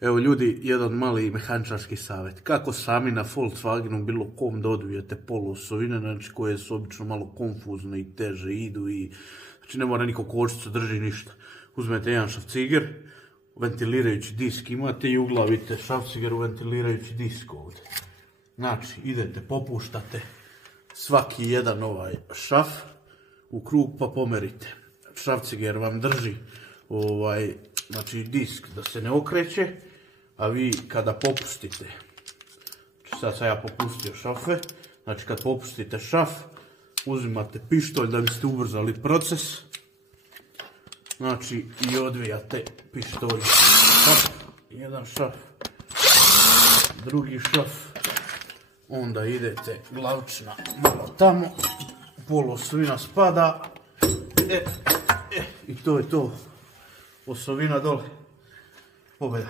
Evo ljudi, jedan mali mehaničarski savjet. Kako sami na Volkswagenu bilo kom da odvijete poluosovine, znači koje su obično malo konfuzne i teže idu i znači ne mora niko kočnicu drži ništa. Uzmete jedan šrafciger, ventilirajući disk imate i uglavite šrafciger u ventilirajući disk ovdje. Znači idete, popuštate svaki jedan ovaj šraf u krug pa pomerite. Šrafciger vam drži znači disk da se ne okreće, a vi kada popustite, znači sad sam ja popustio šafe, znači kad popustite šaf, uzimate pištolj da biste ubrzali proces, znači i odvijate pištolj, šaf, jedan šaf, drugi šaf, onda idete glavčina malo tamo, poluosovina spada, i to je to, osovina dole, pobjeda.